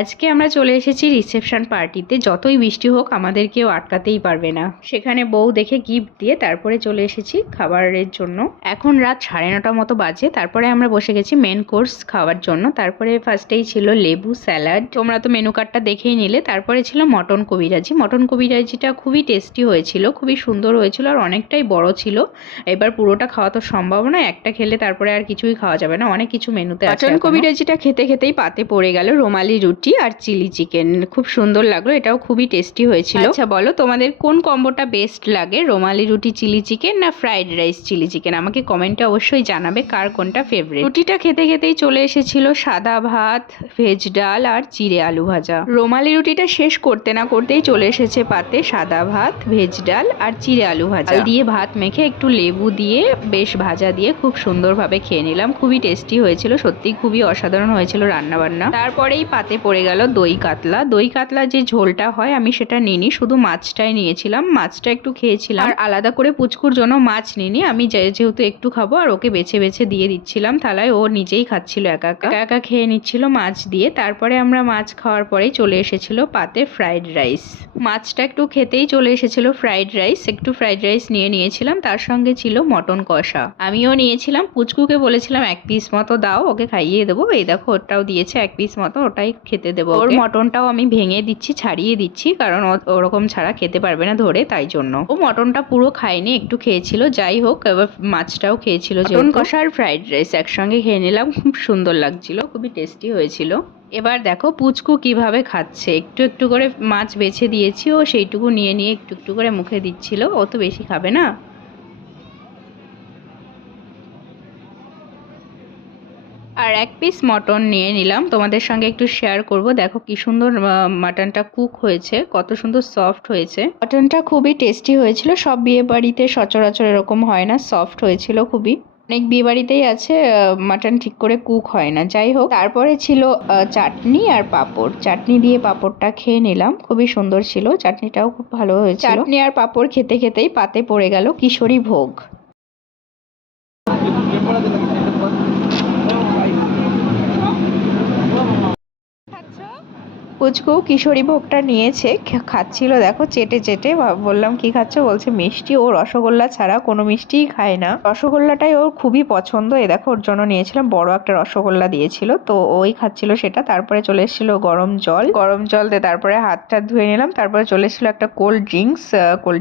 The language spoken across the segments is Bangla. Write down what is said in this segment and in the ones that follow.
আজকে আমরা চলে এসেছি রিসেপশন পার্টিতে। যতই বৃষ্টি হোক আমাদের কেউ আটকাতেই পারবে না। সেখানে বউ দেখে গিফট দিয়ে তারপরে চলে এসেছি খাবারের জন্য। এখন রাত 9:30 মতো বাজে। তারপরে আমরা বসে গেছি মেন কোর্স খাওয়ার জন্য। তারপরে ফার্স্টেই ছিল লেবু স্যালাড, তোমরা তো মেনু কার্ডটা দেখেই নিলে। তারপরে ছিল মটন কবিরাজি। মটন কবিরাজিটা খুবই টেস্টি হয়েছিল, খুবই সুন্দর হয়েছিল আর অনেকটাই বড় ছিল। এবার পুরোটা খাওয়া তো সম্ভব না, একটা খেলে তারপরে আর কিছুই খাওয়া যাবে না, অনেক কিছু মেনুতে আছে। মটন কবিরাজিটা খেতে খেতেই পাতে পড়ে গেল রুমালি রুটি আর চিলি চিকেন। খুব সুন্দর লাগলো, এটাও খুবই টেস্টি হয়েছিল। আচ্ছা বলো, তোমাদের কোন কম্বোটা বেস্ট লাগে, রুমালি রুটি চিলি চিকেন না ফ্রাইড রাইস চিলি চিকেন? আমাকে কমেন্টে অবশ্যই জানাবে কার কোনটা ফেভারিট। রুটিটা খেতে খেতেই চলে এসেছিল সাদা ভাত, ভেজ ডাল আর চিড়ে আলু ভাজা। রুমালি রুটিটা শেষ করতে না করতেই চলে এসেছে পাতে সাদা ভাত, ভেজ ডাল আর চিড়ে আলু ভাজা দিয়ে ভাত মেখে একটু লেবু দিয়ে বেশ ভাজা দিয়ে খুব সুন্দরভাবে খেয়ে নিলাম। খুবই টেস্টি হয়েছিল, সত্যি খুবই অসাধারণ হয়েছিল রান্না বান্না। তারপরেই পাতে পড়ে গেল দই কাতলা। দই কাতলা যে ঝোলটা হয় আমি সেটা নিইনি, শুধু মাছটাই নিয়েছিলাম। মাছটা একটু খেয়েছিলাম আর আলাদা করে পুচকুর জন্য মাছ নিইনি। আমি যেহেতু একটু খাবো আর ওকে বেছে বেছে দিয়ে দিচ্ছিলাম থালায়, ও নিজেই খাচ্ছিল একা একা খেয়ে নিচ্ছিল মাছ দিয়ে। তারপরে আমরা মাছ খাওয়ার পরেই চলে এসেছিল পাতে ফ্রাইড রাইস। মাছটা একটু খেতেই চলে এসেছিল ফ্রাইড রাইস। একটু ফ্রাইড রাইস নিয়েছিলাম, তার সঙ্গে ছিল মটন কষা। আমিও নিয়েছিলাম, পুচকুকে বলেছিলাম 1 পিস মতো দাও, ওকে খাইয়ে দেবো। এই দেখো ওটাও দিয়েছে 1 পিস মতো, ওটাই খেতে দেবো। ওর মটনটাও আমি ভেঙে দিচ্ছি, ছাড়িয়ে দিচ্ছি, কারণ ওরকম ছাড়া খেতে পারবে না ধরে, তাই জন্য। ও মটনটা পুরো খায়নি, একটু খেয়েছিল। যাই হোক, এবার মাছটাও খেয়েছিল। মটন কষা আর ফ্রাইড রাইস একসঙ্গে খেয়ে নিলাম, খুব সুন্দর লাগছিল, খুবই টেস্টি হয়েছিল। এবার দেখো পুচকু কিভাবে খাচ্ছে, একটু একটু করে মাছ বেছে দিয়েছি, ও সেইটুকু নিয়ে নিয়ে একটু একটু করে মুখে দিচ্ছিল। ও তো বেশি খাবে না। আর 1 পিস মটন নিয়ে নিলাম, তোমাদের সঙ্গে একটু শেয়ার করব। দেখো কি সুন্দর মাটনটা কুক হয়েছে, কত সুন্দর সফট হয়েছে। মটনটা খুবই টেস্টি হয়েছিল। সব বিয়ে বাড়িতে সচরাচর এরকম হয় না, সফট হয়েছিল খুবই। অনেক বিয়ে বাড়িতেই আছে মাটন ঠিক করে কুক হয় না। যাই হোক, তারপরে ছিল চাটনি আর পাঁপড়। চাটনি দিয়ে পাঁপড়টা খেয়ে নিলাম, খুবই সুন্দর ছিল, চাটনিটাও খুব ভালো হয়েছিল। চাটনি আর পাঁপড় খেতে খেতেই পাতে পড়ে গেল কিশোরী ভোগ। পুচকু কিশোরী ভোগটা নিয়েছে, খাচ্ছিল দেখো চেটে চেটে। বললাম কি খাচ্ছ, বলছে মিষ্টি। ও রসগোল্লা ছাড়া কোনো মিষ্টিই খায় না, রসগোল্লাটাই ওর খুবই পছন্দ। এই দেখো ওর জন্য নিয়েছিলাম, বড় একটা রসগোল্লা দিয়েছিল, তো ওই খাচ্ছিল সেটা। তারপরে চলে এসেছিল গরম জল দিয়ে তারপরে হাতটা ধুয়ে নিলাম। তারপরে চলে এসেছিল একটা কোল্ড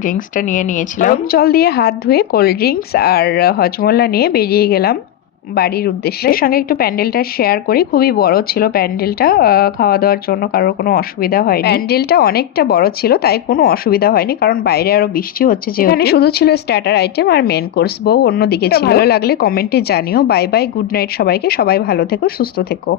ড্রিঙ্কসটা নিয়েছিলাম। গরম জল দিয়ে হাত ধুয়ে কোল্ড ড্রিঙ্কস আর হজমোল্লা নিয়ে বেরিয়ে গেলাম বাড়ির উদ্দেশ্যে। এর সঙ্গে একটু প্যান্ডেলটা শেয়ার করি, খুবই বড় ছিল প্যান্ডেলটা, খাওয়া দাওয়ার জন্য কারোর কোনো অসুবিধা হয়নি। প্যান্ডেলটা অনেকটা বড় ছিল, তাই কোনো অসুবিধা হয়নি, কারণ বাইরে আরো বৃষ্টি হচ্ছে। যেখানে শুধু ছিল স্টার্টার আইটেম আর মেন কোর্স, বউ অন্যদিকে ছিল। ভালো লাগলে কমেন্টে জানিও। বাই বাই, গুড নাইট সবাইকে। সবাই ভালো থেকো, সুস্থ থেকো।